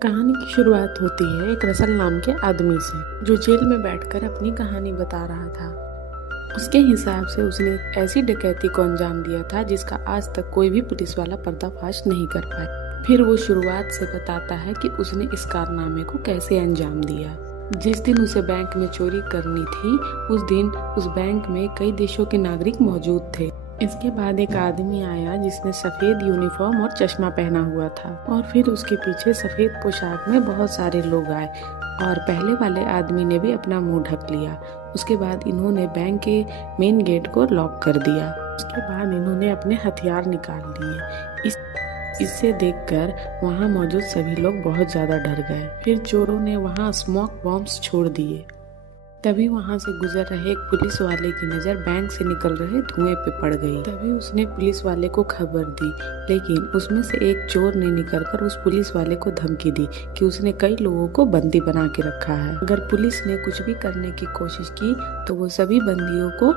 कहानी की शुरुआत होती है एक रसल नाम के आदमी से, जो जेल में बैठकर अपनी कहानी बता रहा था। उसके हिसाब से उसने एक ऐसी डकैती को अंजाम दिया था जिसका आज तक कोई भी पुलिस वाला पर्दाफाश नहीं कर पाया। फिर वो शुरुआत से बताता है कि उसने इस कारनामे को कैसे अंजाम दिया। जिस दिन उसे बैंक में चोरी करनी थी, उस दिन उस बैंक में कई देशों के नागरिक मौजूद थे। इसके बाद एक आदमी आया जिसने सफेद यूनिफॉर्म और चश्मा पहना हुआ था, और फिर उसके पीछे सफेद पोशाक में बहुत सारे लोग आए और पहले वाले आदमी ने भी अपना मुंह ढक लिया। उसके बाद इन्होंने बैंक के मेन गेट को लॉक कर दिया। उसके बाद इन्होंने अपने हथियार निकाल लिए। इससे देखकर वहां मौजूद सभी लोग बहुत ज्यादा डर गए। फिर चोरों ने वहां स्मोक बॉम्ब्स छोड़ दिए। तभी वहां से गुजर रहे एक पुलिस वाले की नजर बैंक से निकल रहे धुएं पे पड़ गई। तभी उसने पुलिस वाले को खबर दी, लेकिन उसमें से एक चोर ने निकलकर उस पुलिस वाले को धमकी दी कि उसने कई लोगों को बंदी बना के रखा है। अगर पुलिस ने कुछ भी करने की कोशिश की तो वो सभी बंदियों को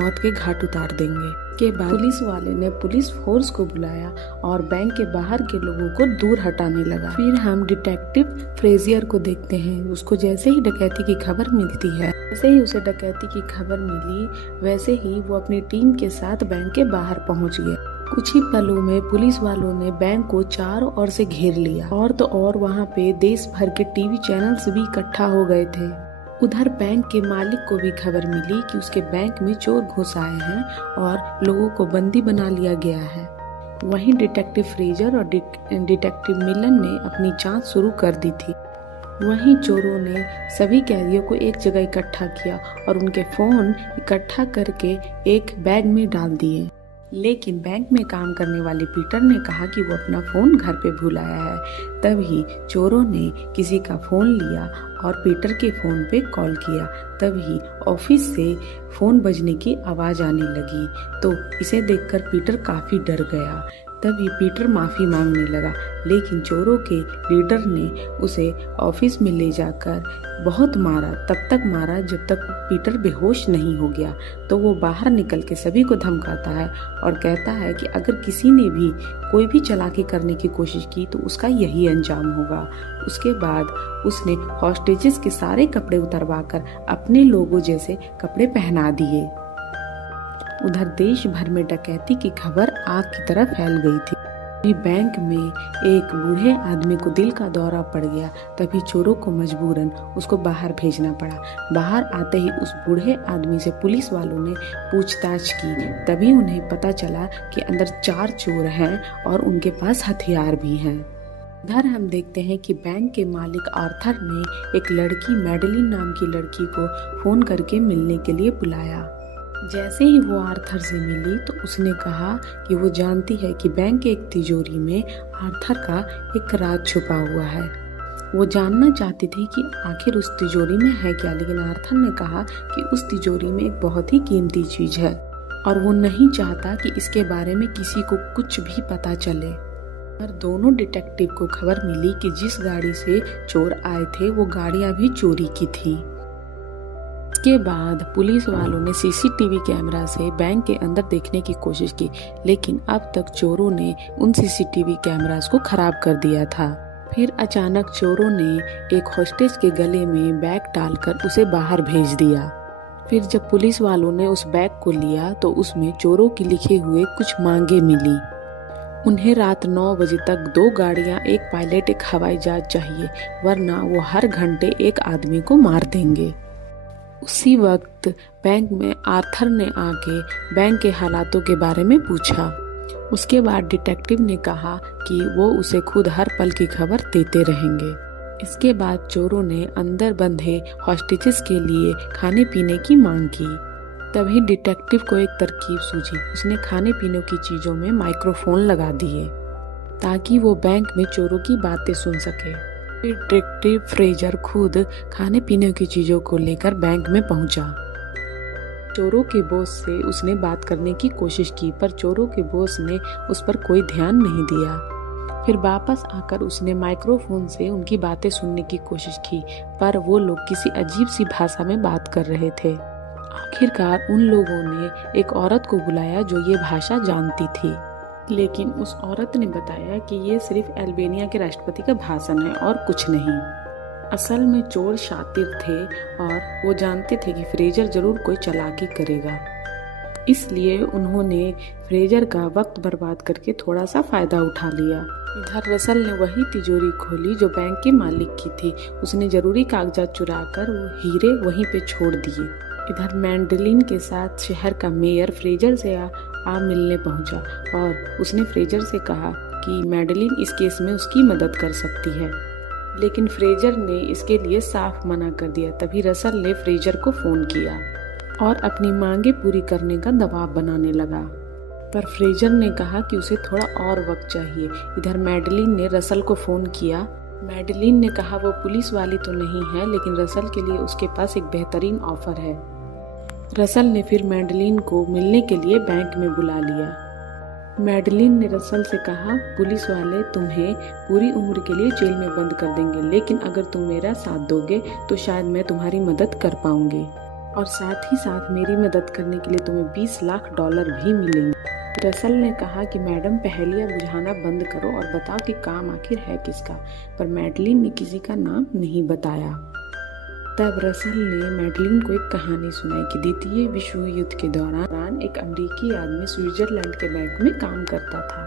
मौत के घाट उतार देंगे। के बाद पुलिस वाले ने पुलिस फोर्स को बुलाया और बैंक के बाहर के लोगों को दूर हटाने लगा। फिर हम डिटेक्टिव फ्रेजियर को देखते हैं। उसको जैसे ही डकैती की खबर मिलती है, जैसे ही उसे डकैती की खबर मिली, वैसे ही वो अपनी टीम के साथ बैंक के बाहर पहुंच गया। कुछ ही पलों में पुलिस वालों ने बैंक को चारों ओर से घेर लिया। और तो और वहाँ पे देश भर के टीवी चैनल्स भी इकट्ठा हो गए थे। उधर बैंक के मालिक को भी खबर मिली कि उसके बैंक में चोर घुस आए हैं और लोगों को बंदी बना लिया गया है। वहीं डिटेक्टिव फ्रेजर और डिटेक्टिव मिलन ने अपनी जांच शुरू कर दी थी। वहीं चोरों ने सभी कैदियों को एक जगह इकट्ठा किया और उनके फोन इकट्ठा करके एक बैग में डाल दिए। लेकिन बैंक में काम करने वाले पीटर ने कहा कि वो अपना फोन घर पे भूल आया है। तभी चोरों ने किसी का फोन लिया और पीटर के फोन पे कॉल किया। तभी ऑफिस से फोन बजने की आवाज आने लगी, तो इसे देखकर पीटर काफी डर गया। तभी पीटर माफी मांगने लगा, लेकिन चोरों के लीडर ने उसे ऑफिस में ले जाकर बहुत मारा। तब तक मारा जब तक पीटर बेहोश नहीं हो गया। तो वो बाहर निकल के सभी को धमकाता है और कहता है कि अगर किसी ने भी कोई भी चालाकी करने की कोशिश की तो उसका यही अंजाम होगा। उसके बाद उसने हॉस्टेजेस के सारे कपड़े उतरवाकर अपने लोगों जैसे कपड़े पहना दिए। उधर देश भर में डकैती की खबर आग की तरह फैल गई थी। तभी बैंक में एक बूढ़े आदमी को दिल का दौरा पड़ गया। तभी चोरों को मजबूरन उसको बाहर भेजना पड़ा। बाहर आते ही उस बूढ़े आदमी से पुलिस वालों ने पूछताछ की। तभी उन्हें पता चला कि अंदर 4 चोर हैं और उनके पास हथियार भी हैं। इधर हम देखते हैं कि बैंक के मालिक आर्थर ने एक लड़की मैडलिन नाम की लड़की को फोन करके मिलने के लिए बुलाया। जैसे ही वो आर्थर से मिली तो उसने कहा कि वो जानती है कि बैंक के एक तिजोरी में आर्थर का एक राज छुपा हुआ है। वो जानना चाहती थी कि आखिर उस तिजोरी में है क्या, लेकिन आर्थर ने कहा कि उस तिजोरी में एक बहुत ही कीमती चीज है और वो नहीं चाहता कि इसके बारे में किसी को कुछ भी पता चले। पर दोनों डिटेक्टिव को खबर मिली कि जिस गाड़ी से चोर आए थे वो गाड़ियां भी चोरी की थी। इसके बाद पुलिस वालों ने सीसीटीवी कैमरा से बैंक के अंदर देखने की कोशिश की, लेकिन अब तक चोरों ने उन सीसीटीवी कैमरास को खराब कर दिया था। फिर अचानक चोरों ने एक हॉस्टेज के गले में बैग डालकर उसे बाहर भेज दिया। फिर जब पुलिस वालों ने उस बैग को लिया तो उसमें चोरों के लिखे हुए कुछ मांगे मिली। उन्हें रात 9 बजे तक 2 गाड़ियां, एक पायलट, एक हवाई जहाज चाहिए, वरना वो हर घंटे एक आदमी को मार देंगे। उसी वक्त बैंक में आर्थर ने आके बैंक के हालातों के बारे में पूछा। उसके बाद डिटेक्टिव ने कहा कि वो उसे खुद हर पल की खबर देते रहेंगे। इसके बाद चोरों ने अंदर बंधे हॉस्टेजेस के लिए खाने पीने की मांग की। तभी डिटेक्टिव को एक तरकीब सूझी। उसने खाने पीने की चीजों में माइक्रोफोन लगा दिए ताकि वो बैंक में चोरों की बातें सुन सके। डिटेक्टिव फ्रेजर खुद खाने पीने की चीजों को लेकर बैंक में पहुंचा। चोरों के बॉस से उसने बात करने की कोशिश की, पर चोरों के बॉस ने उस पर कोई ध्यान नहीं दिया। फिर वापस आकर उसने माइक्रोफोन से उनकी बातें सुनने की कोशिश की, पर वो लोग किसी अजीब सी भाषा में बात कर रहे थे। आखिरकार उन लोगों ने एक औरत को बुलाया जो ये भाषा जानती थी। लेकिन उस औरत ने बताया कि ये सिर्फ अल्बानिया के राष्ट्रपति का भाषण है और कुछ नहीं। असल में चोर शातिर थे और वो जानते थे कि फ्रेजर जरूर कोई चालाकी करेगा, इसलिए उन्होंने फ्रेजर का वक्त बर्बाद करके थोड़ा सा फायदा उठा लिया। इधर रसल ने वही तिजोरी खोली जो बैंक के मालिक की थी। उसने जरूरी कागजात चुराकर वो हीरे वहीं पे छोड़ दिए। इधर मैंडलिन के साथ शहर का मेयर फ्रेजर से आ मिलने पहुंचा और उसने फ्रेजर से कहा कि मैडलिन इस केस में उसकी मदद कर सकती है, लेकिन फ्रेजर ने इसके लिए साफ मना कर दिया। तभी रसल ने फ्रेजर को फोन किया और अपनी मांगे पूरी करने का दबाव बनाने लगा, पर फ्रेजर ने कहा कि उसे थोड़ा और वक्त चाहिए। इधर मैडलिन ने रसल को फोन किया। मैडलिन ने कहा वो पुलिस वाली तो नहीं है, लेकिन रसल के लिए उसके पास एक बेहतरीन ऑफर है। रसल ने फिर मैडलिन को मिलने के लिए बैंक में बुला लिया। मैडलिन ने रसल से कहा, पुलिस वाले तुम्हें पूरी उम्र के लिए जेल में बंद कर देंगे, लेकिन अगर तुम मेरा साथ दोगे तो शायद मैं तुम्हारी मदद कर पाऊंगी, और साथ ही साथ मेरी मदद करने के लिए तुम्हें $20 लाख भी मिलेंगे। रसल ने कहा कि मैडम पहेलियां बुझाना बंद करो और बताओ कि काम आखिर है किसका, पर मैडलिन ने किसी का नाम नहीं बताया। तब रसल ने मैडलिन को एक कहानी सुनाई कि द्वितीय विश्व युद्ध के दौरान एक अमेरिकी आदमी स्विट्जरलैंड के बैंक में काम करता था।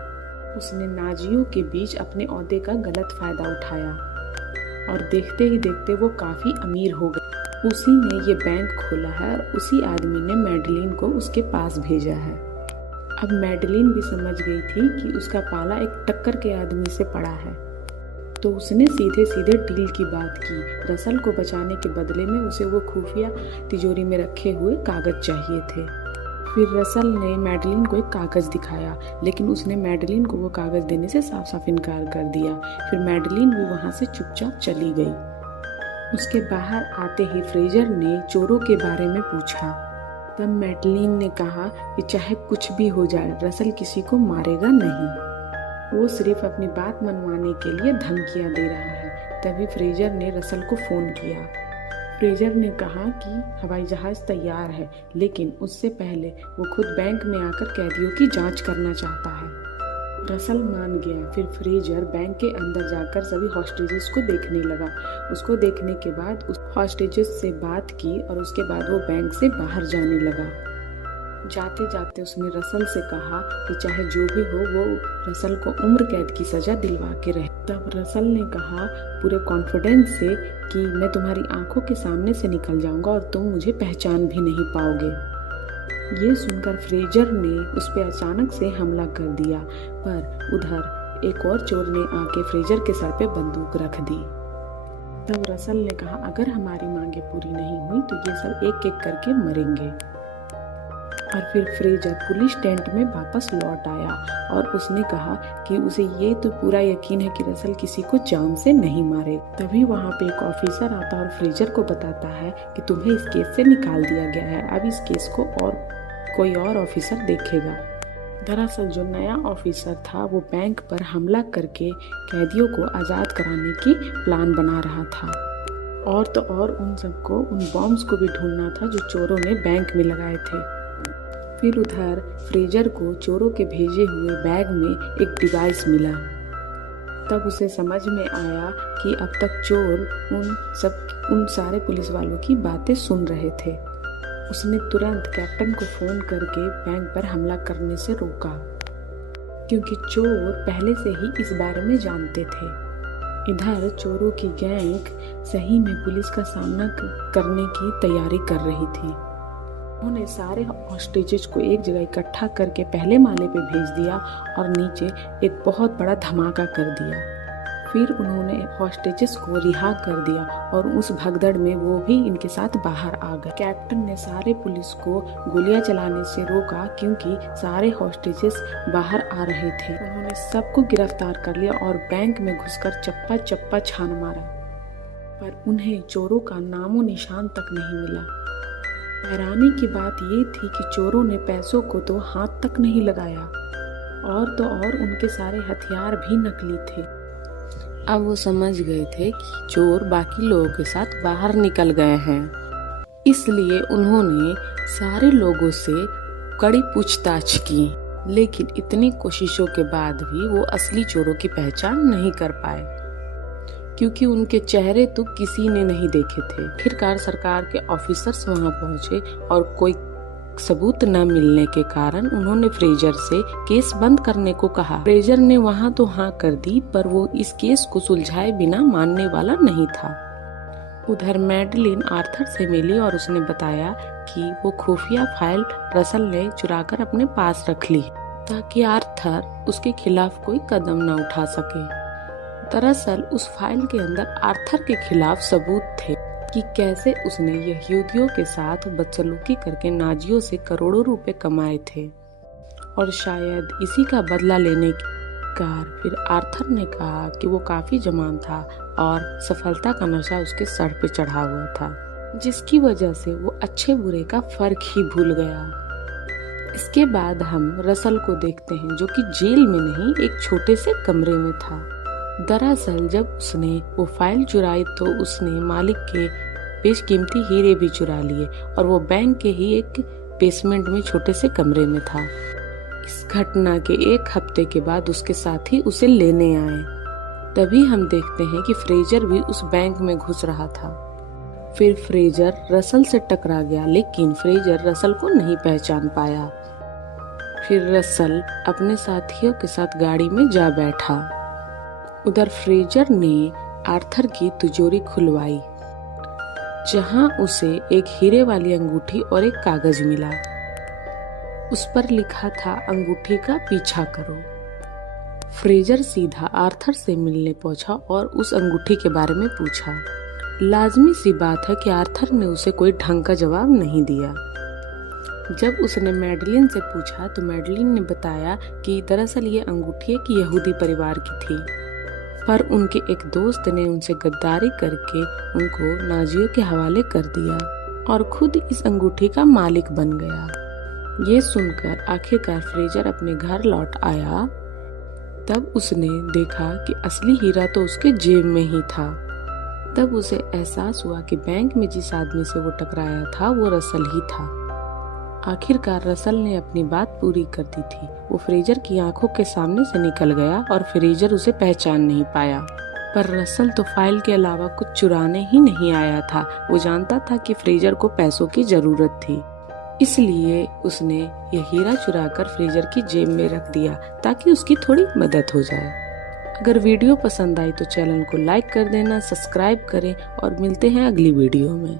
उसने नाजियों के बीच अपने ओहदे का गलत फायदा उठाया और देखते ही देखते वो काफी अमीर हो गए। उसी ने ये बैंक खोला है और उसी आदमी ने मैडलिन को उसके पास भेजा है। अब मैडलिन भी समझ गई थी कि उसका पाला एक टक्कर के आदमी से पड़ा है, तो उसने सीधे सीधे डील की बात की। रसल को बचाने के बदले में उसे वो खुफिया तिजोरी में रखे हुए कागज चाहिए थे। फिर रसल ने मैडलिन को एक कागज दिखाया, लेकिन उसने मैडलिन को वो कागज देने से साफ साफ इनकार कर दिया। फिर मैडलिन भी वहाँ से चुपचाप चली गई। उसके बाहर आते ही फ्रेजर ने चोरों के बारे में पूछा। तब मैडलिन ने कहा कि चाहे कुछ भी हो जाए, रसल किसी को मारेगा नहीं, वो सिर्फ अपनी बात मनवाने के लिए धमकियां दे रहा है। तभी फ्रेजर ने रसल को फोन किया। फ्रेजर ने कहा कि हवाई जहाज तैयार है, लेकिन उससे पहले वो खुद बैंक में आकर कैदियों की जांच करना चाहता है। रसल मान गया। फिर फ्रेजर बैंक के अंदर जाकर सभी हॉस्टेजेस को देखने लगा। उसको देखने के बाद उस हॉस्टेजेस से बात की और उसके बाद वो बैंक से बाहर जाने लगा। जाते जाते उसने रसल से कहा कि चाहे जो भी हो वो रसल को उम्र कैद की सजा दिलवा के रहे। तब रसल ने कहा पूरे कॉन्फिडेंस से कि मैं तुम्हारी आंखों के सामने से निकल जाऊंगा और तुम मुझे पहचान भी नहीं पाओगे। ये सुनकर फ्रेजर ने उस पर अचानक से हमला कर दिया, पर उधर एक और चोर ने आके फ्रेजर के सर पे बंदूक रख दी। तब रसल ने कहा अगर हमारी मांगे पूरी नहीं हुई तो ये सब एक एक करके मरेंगे। और फिर फ्रेजर पुलिस टेंट में वापस लौट आया और उसने कहा कि उसे ये तो पूरा यकीन है कि रसल किसी को जान से नहीं मारे। तभी वहाँ पे एक ऑफिसर आता और फ्रेजर को बताता है कि तुम्हें इस केस से निकाल दिया गया है, अब इस केस को और कोई और ऑफिसर देखेगा। दरअसल जो नया ऑफिसर था वो बैंक पर हमला करके कैदियों को आज़ाद कराने की प्लान बना रहा था, और तो और उन सबको उन बॉम्ब्स को भी ढूंढना था जो चोरों ने बैंक में लगाए थे। फिर उधर फ्रेजर को चोरों के भेजे हुए बैग में एक डिवाइस मिला। तब उसे समझ में आया कि अब तक चोर उन सारे पुलिस वालों की बातें सुन रहे थे। उसने तुरंत कैप्टन को फोन करके बैंक पर हमला करने से रोका, क्योंकि चोर पहले से ही इस बारे में जानते थे। इधर चोरों की गैंग सही में पुलिस का सामना करने की तैयारी कर रही थी। उन्होंने सारे हॉस्टेजेस को एक जगह इकट्ठा करके पहले माले पे भेज दिया और नीचे एक बहुत बड़ा धमाका कर दिया। फिर उन्होंने हॉस्टेजेस को रिहा कर दिया और उस भगदड़ में वो भी इनके साथ बाहर आ गए। कैप्टन ने सारे पुलिस को गोलियां चलाने से रोका, क्योंकि सारे हॉस्टेजेस बाहर आ रहे थे। उन्होंने सबको गिरफ्तार कर लिया और बैंक में घुसकर चप्पा चप्पा छान मारा, पर उन्हें चोरों का नामो निशान तक नहीं मिला। हैरानी की बात ये थी कि चोरों ने पैसों को तो हाथ तक नहीं लगाया, और तो और उनके सारे हथियार भी नकली थे। अब वो समझ गए थे कि चोर बाकी लोगों के साथ बाहर निकल गए हैं, इसलिए उन्होंने सारे लोगों से कड़ी पूछताछ की। लेकिन इतनी कोशिशों के बाद भी वो असली चोरों की पहचान नहीं कर पाए, क्योंकि उनके चेहरे तो किसी ने नहीं देखे थे। आखिरकार सरकार के ऑफिसर्स वहां पहुंचे और कोई सबूत न मिलने के कारण उन्होंने फ्रेजर से केस बंद करने को कहा। फ्रेजर ने वहां तो हाँ कर दी, पर वो इस केस को सुलझाए बिना मानने वाला नहीं था। उधर मैडलिन आर्थर से मिली और उसने बताया कि वो खुफिया फाइल रसल ने चुराकर अपने पास रख ली ताकि आर्थर उसके खिलाफ कोई कदम न उठा सके। दरअसल उस फाइल के अंदर आर्थर के खिलाफ सबूत थे कि कैसे उसने यहूदियों के साथ बदसलूकी करके नाजियों से करोड़ों रुपए कमाए थे, और शायद इसी का बदला लेने की फिर आर्थर ने कहा कि वो काफी जवान था और सफलता का नशा उसके सर पे चढ़ा हुआ था, जिसकी वजह से वो अच्छे बुरे का फर्क ही भूल गया। इसके बाद हम रसल को देखते हैं, जो कि जेल में नहीं एक छोटे से कमरे में था। दरअसल जब उसने वो फाइल चुराई तो उसने मालिक के बेशकीमती हीरे भी चुरा लिए, और वो बैंक के ही एक बेसमेंट में छोटे से कमरे में था। इस घटना के एक हफ्ते के बाद उसके साथी उसे लेने आए। तभी हम देखते हैं कि फ्रेजर भी उस बैंक में घुस रहा था। फिर फ्रेजर रसल से टकरा गया, लेकिन फ्रेजर रसल को नहीं पहचान पाया। फिर रसल अपने साथियों के साथ गाड़ी में जा बैठा। उधर फ्रेजर ने आर्थर की तिजोरी खुलवाई, जहां उसे एक हीरे वाली अंगूठी और एक कागज मिला। उस पर लिखा था, अंगूठी का पीछा करो। फ्रेजर सीधा आर्थर से मिलने पहुंचा और उस अंगूठी के बारे में पूछा। लाजमी सी बात है कि आर्थर ने उसे कोई ढंग का जवाब नहीं दिया। जब उसने मैडलिन से पूछा तो मैडलिन ने बताया कि दरअसल ये अंगूठी एक यहूदी परिवार की थी, पर उनके एक दोस्त ने उनसे गद्दारी करके उनको नाजियों के हवाले कर दिया और खुद इस अंगूठी का मालिक बन गया। ये सुनकर आखिरकार फ्रेजर अपने घर लौट आया। तब उसने देखा कि असली हीरा तो उसके जेब में ही था। तब उसे एहसास हुआ कि बैंक में जिस आदमी से वो टकराया था वो रसल ही था। आखिरकार रसल ने अपनी बात पूरी कर दी थी। वो फ्रेजर की आंखों के सामने से निकल गया और फ्रेजर उसे पहचान नहीं पाया। पर रसल तो फाइल के अलावा कुछ चुराने ही नहीं आया था। वो जानता था कि फ्रेजर को पैसों की जरूरत थी, इसलिए उसने ये हीरा चुराकर फ्रेजर की जेब में रख दिया ताकि उसकी थोड़ी मदद हो जाए। अगर वीडियो पसंद आई तो चैनल को लाइक कर देना, सब्सक्राइब करें और मिलते हैं अगली वीडियो में।